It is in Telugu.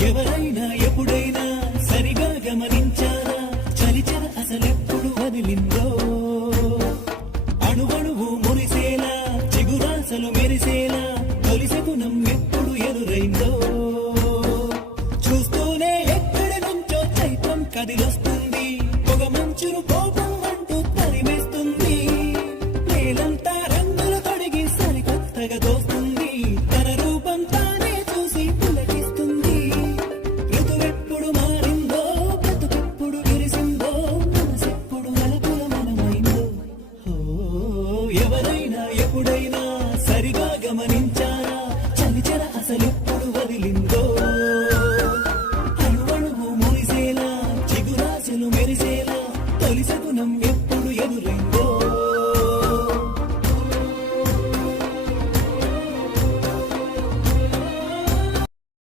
ఎవరైనా ఎప్పుడైనా సరిగా గమనించారా చలిచర అసలెప్పుడు వదిలిందో అణువణువు మురిసేలా చిగురాసలు మెరిసేలా తొలిసెగుణం ఎప్పుడు ఎదురైందో చూస్తూనే ఎక్కడి నుంచో చైత్రం కదిలొస్తుంది పొగ మంచును కోపం అంటూ తరిమేస్తుంది నేలంతా రంగులు తొడిగి సరికొత్తగా దోస్తుంది తన రూపం తానే చూసి పులకిస్తుంది ఋతువెప్పుడు మారిందో బ్రతుకెప్పుడు విరిసిందో మనసెప్పుడు నలుపుల మనమైందో ఎవరైనా ఎప్పుడైనా సరిగా గమనించారా చలిచర అసలెప్పుడు వదిలిందో